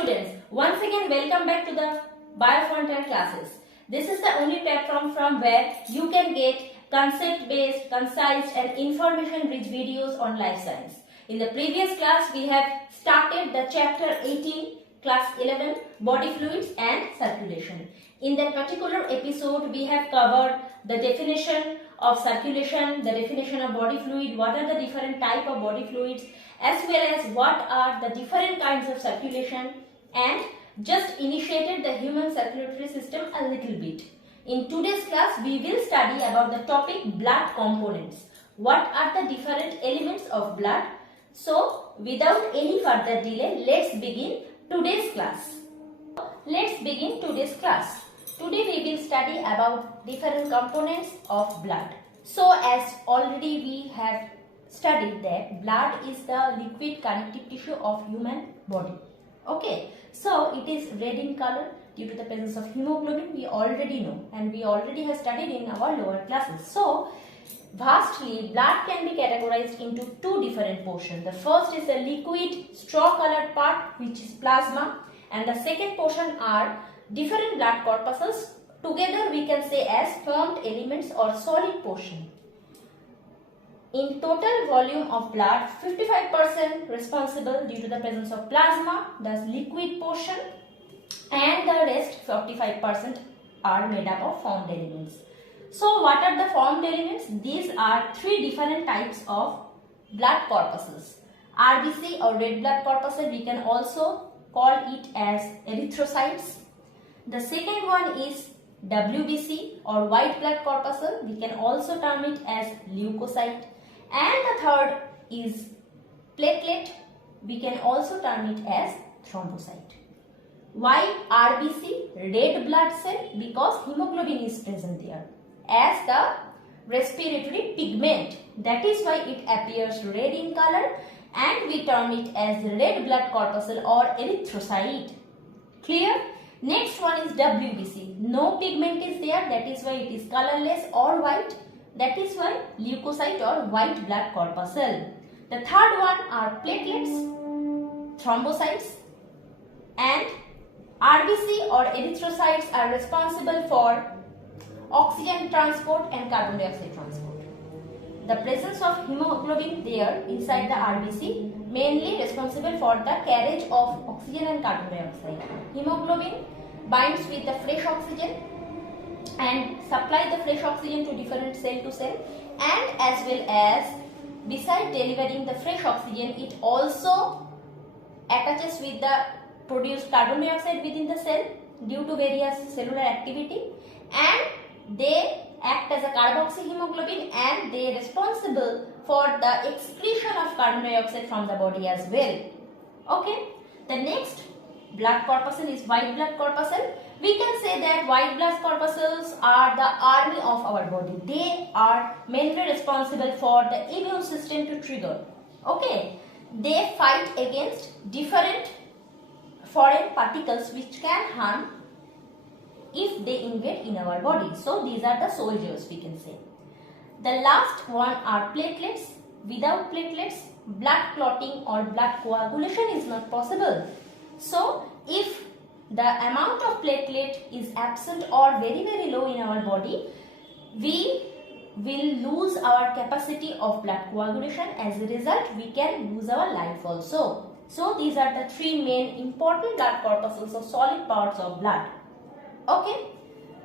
students, once again welcome back to the Biofrontier classes. This is the only platform from where you can get concept-based, concise and information-rich videos on life science. In the previous class, we have started the chapter 18, class 11, body fluids and circulation. In that particular episode, we have covered the definition of circulation, the definition of body fluid, what are the different type of body fluids, as well as what are the different kinds of circulation, and just initiated the human circulatory system a little bit. In today's class, we will study about the topic blood components. What are the different elements of blood? So, without any further delay, let's begin today's class. Let's begin today's class. Today we will study about different components of blood. So, as already we have studied that blood is the liquid connective tissue of human body. Okay, so it is red in color due to the presence of hemoglobin. We already know and we already have studied in our lower classes. So, vastly, blood can be categorized into two different portions. The first is a liquid straw colored part, which is plasma, and the second portion are different blood corpuscles. Together we can say as formed elements or solid portion. In total volume of blood, 55% responsible due to the presence of plasma, the liquid portion, and the rest 45% are made up of formed elements. So what are the formed elements? These are three different types of blood corpuscles. RBC or red blood corpuscle, we can also call it as erythrocytes. The second one is WBC or white blood corpuscle, we can also term it as leukocyte. And the third is platelet, we can also term it as thrombocyte. Why RBC, red blood cell? Because hemoglobin is present there as the respiratory pigment. That is why it appears red in color and we term it as red blood corpuscle or erythrocyte. Clear? Next one is WBC. No pigment is there, that is why it is colorless or white. That is why leukocyte or white blood corpuscle. The third one are platelets, thrombocytes, and RBC or erythrocytes are responsible for oxygen transport and carbon dioxide transport. The presence of hemoglobin there inside the RBC mainly responsible for the carriage of oxygen and carbon dioxide. Hemoglobin binds with the fresh oxygen and supply the fresh oxygen to different cell to cell, and as well as beside delivering the fresh oxygen, it also attaches with the produced carbon dioxide within the cell due to various cellular activity, and they act as a carboxyhemoglobin and they are responsible for the excretion of carbon dioxide from the body as well. Okay, the next blood corpuscle is white blood corpuscle. We can say that white blood corpuscles are the army of our body. They are mainly responsible for the immune system to trigger. Okay, they fight against different foreign particles which can harm if they invade in our body. So these are the soldiers, we can say. The last one are platelets. Without platelets, blood clotting or blood coagulation is not possible. So if the amount of platelet is absent or very low in our body, we will lose our capacity of blood coagulation. As a result, we can lose our life also. So these are the three main important blood corpuscles or solid parts of blood. Okay,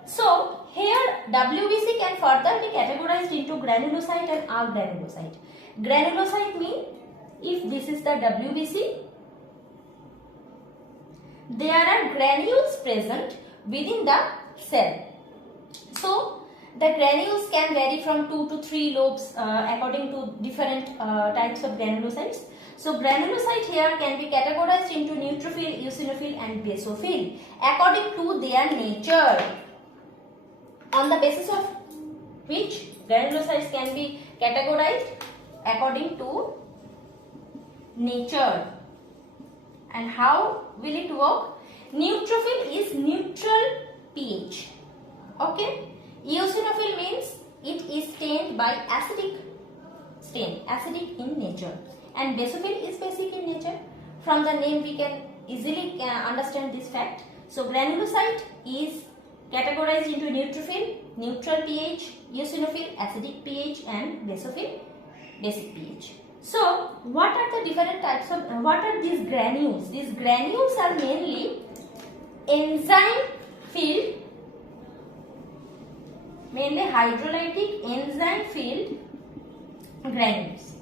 so here WBC can further be categorized into granulocyte and agranulocyte. Granulocyte means if this is the WBC, there are granules present within the cell. So the granules can vary from 2 to 3 lobes according to different types of granulocytes. So granulocyte here can be categorized into neutrophil, eosinophil and basophil according to their nature, on the basis of which granulocytes can be categorized according to nature. And how will it work? Neutrophil is neutral pH. Okay. Eosinophil means it is stained by acidic in nature. And basophil is basic in nature. From the name we can easily understand this fact. So granulocyte is categorized into neutrophil, neutral pH, eosinophil, acidic pH, and basophil, basic pH. So what are the different types of, what are these granules? These granules are mainly enzyme filled, mainly hydrolytic enzyme filled granules.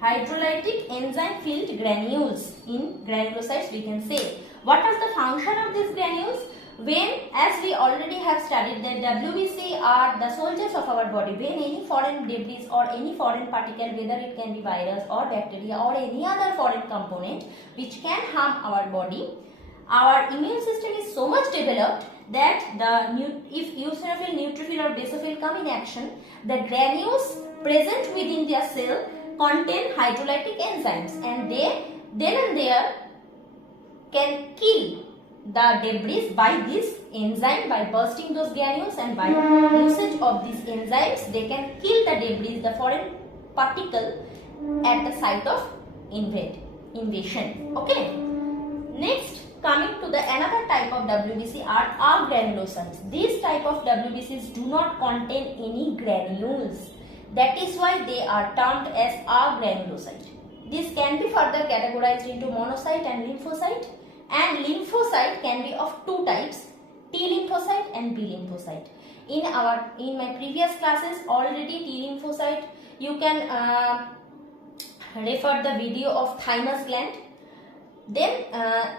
Hydrolytic enzyme filled granules in granulocytes, we can say. What is the function of these granules? When, as we already have studied, that WBC are the soldiers of our body. When any foreign debris or any foreign particle, whether it can be virus or bacteria or any other foreign component which can harm our body, our immune system is so much developed that if eosinophil, neutrophil or basophil come in action, the granules present within their cell contain hydrolytic enzymes, and they then and there can kill the debris by this enzyme. By bursting those granules and by usage of these enzymes, they can kill the debris, the foreign particle at the site of invasion. Okay. Next, coming to the another type of WBC are agranulocytes. These type of WBCs do not contain any granules. That is why they are termed as agranulocyte. This can be further categorized into monocyte and lymphocyte. And lymphocyte can be of two types, T lymphocyte and B lymphocyte. In my previous classes already T lymphocyte, you can refer the video of thymus gland. Then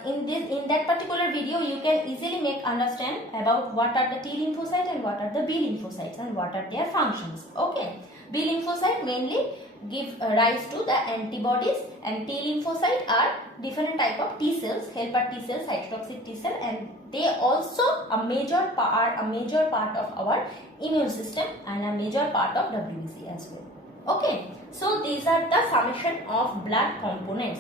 in that particular video you can easily make understand about what are the T lymphocyte and what are the B lymphocytes and what are their functions. Okay, B lymphocyte mainly give rise to the antibodies, and T lymphocyte are different type of T cells, helper T cells, cytotoxic T cell, and they also a major part of our immune system and a major part of WBC as well. Okay, so these are the summation of blood components,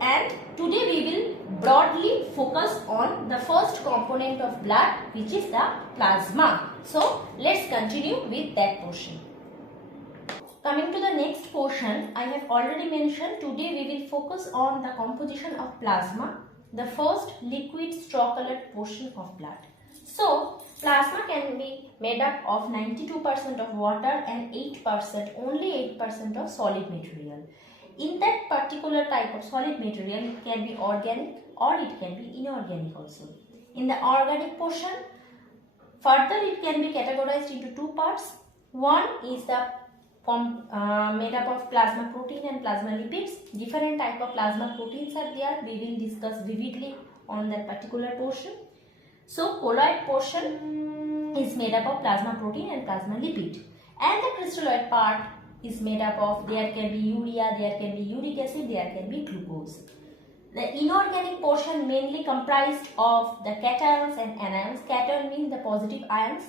and today we will broadly focus on the first component of blood, which is the plasma. So let's continue with that portion. Coming to the next portion, I have already mentioned today we will focus on the composition of plasma, the first liquid straw colored portion of blood. So plasma can be made up of 92% of water and only 8% of solid material. In that particular type of solid material, it can be organic or it can be inorganic also. In the organic portion, further it can be categorized into two parts. One is the made up of plasma protein and plasma lipids. Different type of plasma proteins are there. We will discuss vividly on that particular portion. So colloid portion is made up of plasma protein and plasma lipid, and the crystalloid part is made up of, there can be urea, there can be uric acid, there can be glucose. The inorganic portion mainly comprised of the cations and anions. Cation means the positive ions,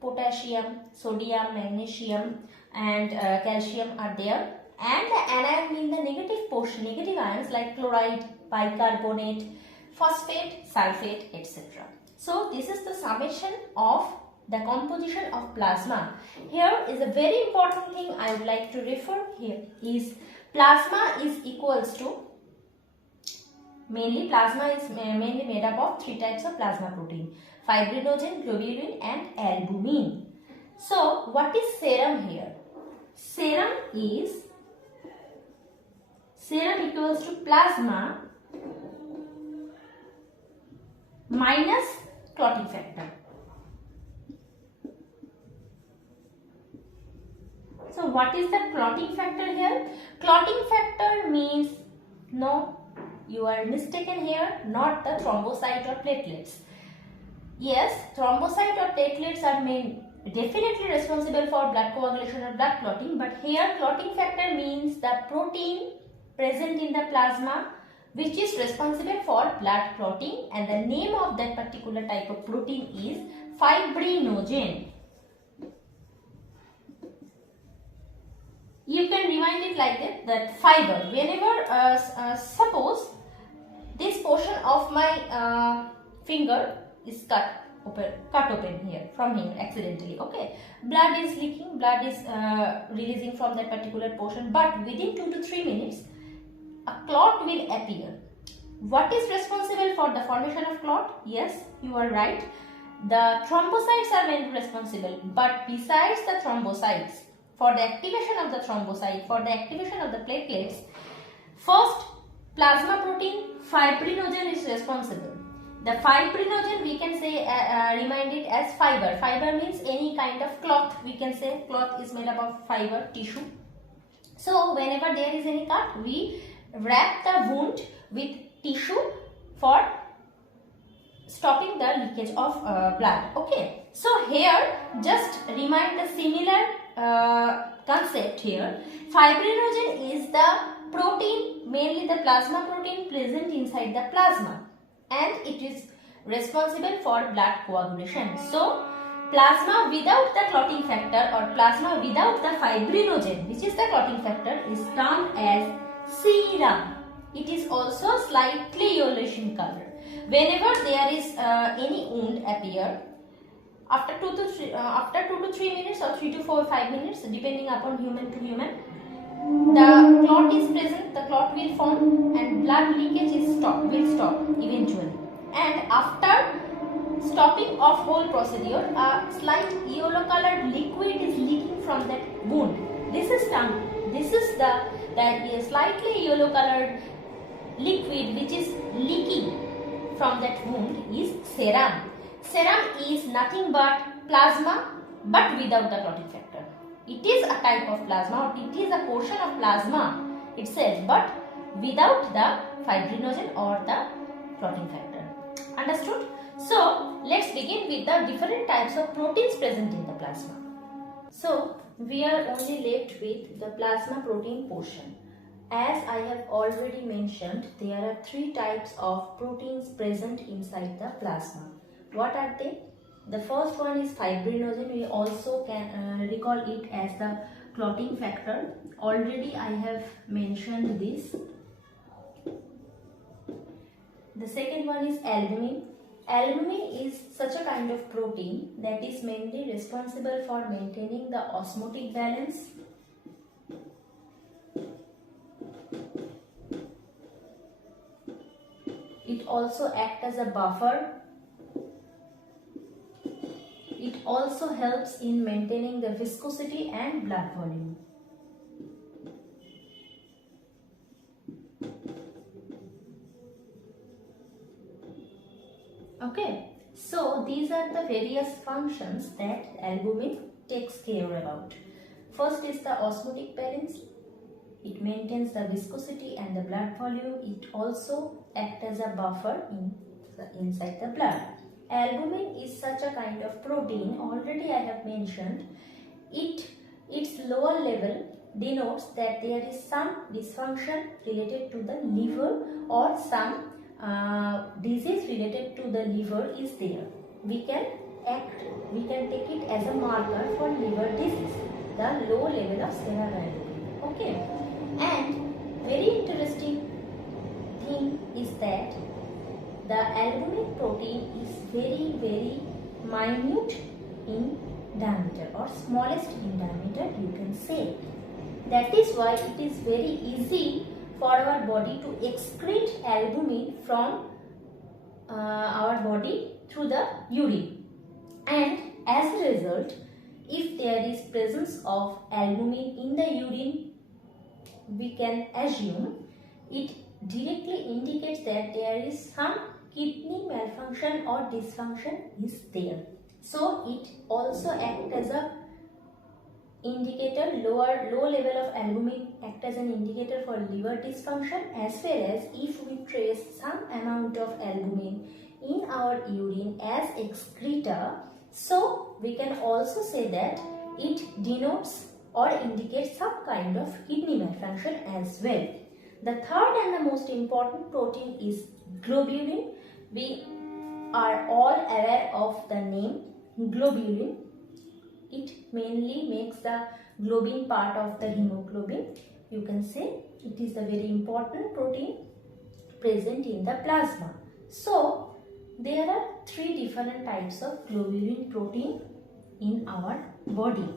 potassium, sodium, magnesium and calcium are there, and the anion means the negative portion, negative ions like chloride, bicarbonate, phosphate, sulfate, etc. So this is the summation of the composition of plasma. Here is a very important thing I would like to refer here is plasma is equals to, plasma is mainly made up of three types of plasma protein: fibrinogen, globulin and albumin. So what is serum here? Serum equals to plasma minus clotting factor. So what is the clotting factor here? Clotting factor means, no, you are mistaken here, not the thrombocyte or platelets. Yes, thrombocyte or platelets are definitely responsible for blood coagulation or blood clotting, but here clotting factor means the protein present in the plasma which is responsible for blood clotting, and the name of that particular type of protein is fibrinogen. You can remind it like that fiber. Whenever suppose this portion of my finger is cut, cut open here, from here accidentally. Okay, blood is leaking, blood is releasing from that particular portion, but within 2 to 3 minutes a clot will appear. What is responsible for the formation of clot? Yes, you are right. The thrombocytes are mainly responsible, but besides the thrombocytes, for the activation of the thrombocyte, for the activation of the platelets, first plasma protein fibrinogen is responsible. The fibrinogen, we can say, remind it as fiber. Fiber means any kind of cloth. We can say cloth is made up of fiber, tissue. So whenever there is any cut, we wrap the wound with tissue for stopping the leakage of blood. Okay, so here just remind the similar concept here. Fibrinogen is the protein, mainly the plasma protein present inside the plasma, and it is responsible for blood coagulation. So plasma without the clotting factor or plasma without the fibrinogen, which is the clotting factor, is termed as serum. It is also slightly yellowish in color. Whenever there is any wound appear, after 2 to 3 minutes or 3 to 5 minutes, depending upon human to human, the clot is present, the clot will form, and blood leakage will stop eventually. And after stopping of whole procedure, a slight yellow colored liquid is leaking from that wound. This is the slightly yellow colored liquid which is leaking from that wound is serum. Serum is nothing but plasma, but without the clotting factor. It is a type of plasma, or it is a portion of plasma itself, but without the fibrinogen or the clotting factor. Understood? So let's begin with the different types of proteins present in the plasma. So we are only left with the plasma protein portion. As I have already mentioned, there are 3 types of proteins present inside the plasma. What are they? The first one is fibrinogen. We also can recall it as the clotting factor. Already I have mentioned this. The second one is albumin. Albumin is such a kind of protein that is mainly responsible for maintaining the osmotic balance. It also acts as a buffer. It also helps in maintaining the viscosity and blood volume. Okay, so these are the various functions that albumin takes care about. First is the osmotic balance. It maintains the viscosity and the blood volume. It also acts as a buffer inside the blood. Albumin is such a kind of protein, already I have mentioned. Its lower level denotes that there is some dysfunction related to the liver, or some disease related to the liver is there. We can take it as a marker for liver disease, the low level of serum albumin. Okay, and very interesting thing is that the albumin protein is very minute in diameter, or smallest in diameter, you can say. That is why it is very easy for our body to excrete albumin from our body through the urine. And as a result, if there is presence of albumin in the urine, we can assume it directly indicates that there is some kidney malfunction or dysfunction is there. So it also acts as a indicator, low level of albumin act as an indicator for liver dysfunction, as well as if we trace some amount of albumin in our urine as excreta, so we can also say that it denotes or indicates some kind of kidney malfunction as well. The third and the most important protein is globulin. We are all aware of the name globulin. It mainly makes the globin part of the hemoglobin. You can say it is a very important protein present in the plasma. So There are three different types of globulin protein in our body: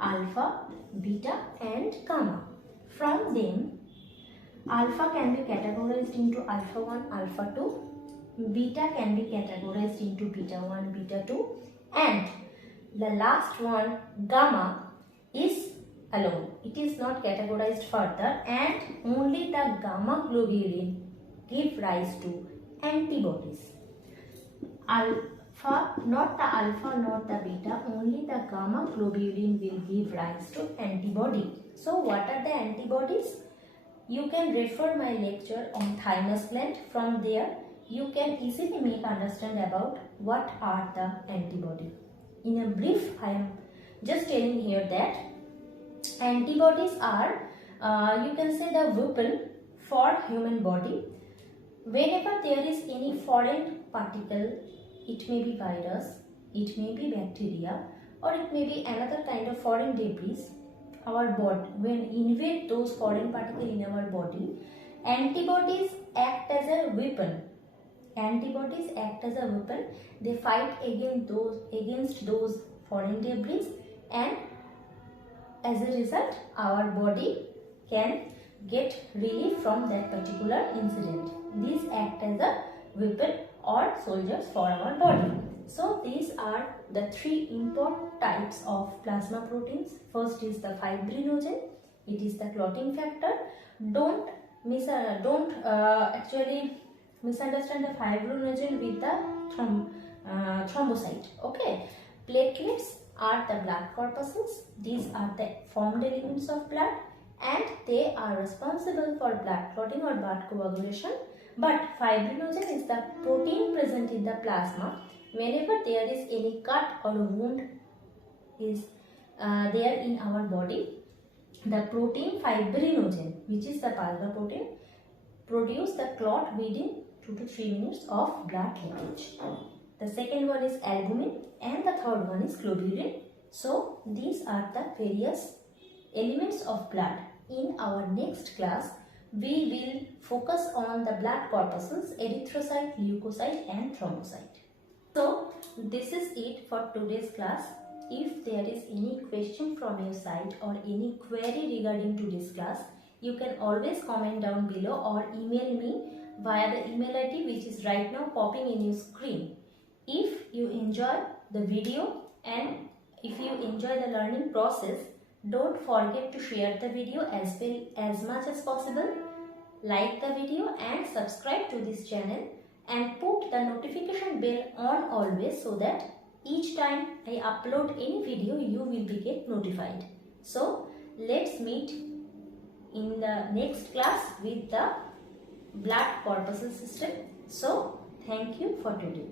alpha, beta and gamma. From them, alpha can be categorized into alpha 1, alpha 2, beta can be categorized into beta 1, beta 2, and the last one, gamma, is alone. It is not categorized further, and only the gamma globulin give rise to antibodies. Alpha, not the alpha, not the beta, only the gamma globulin will give rise to antibody. So what are the antibodies? You can refer my lecture on thymus gland. From there you can easily make understand about what are the antibody. In a brief, I am just telling here that antibodies are you can say the weapon for human body. Whenever there is any foreign particle, it may be virus, it may be bacteria, or it may be another kind of foreign debris, our body, when invade those foreign particles in our body, antibodies act as a weapon. Antibodies act as a weapon. They fight against those foreign debris, and as a result our body can get relief from that particular incident. These act as a weapon or soldiers for our body. So these are the three important types of plasma proteins. First is the fibrinogen. It is the clotting factor. Don't actually misunderstand the fibrinogen with the thrombocyte. Okay, platelets are the blood corpuscles. These are the formed elements of blood, and they are responsible for blood clotting or blood coagulation. But fibrinogen is the protein present in the plasma. Whenever there is any cut or wound is there in our body, the protein fibrinogen, which is the plasma protein, produce the clot within 2 to 3 minutes of blood leakage. The second one is albumin, and the third one is globulin. So these are the various elements of blood. In our next class, we will focus on the blood corpuscles, erythrocyte, leukocyte and thrombocyte. So this is it for today's class. If there is any question from your side or any query regarding today's class, you can always comment down below or email me via the email ID which is right now popping in your screen. If you enjoy the video and if you enjoy the learning process, don't forget to share the video as much as possible. Like the video and subscribe to this channel and put the notification bell on always, so that each time I upload any video you will be get notified. So let's meet in the next class with the blood corpuscle system. So thank you for today.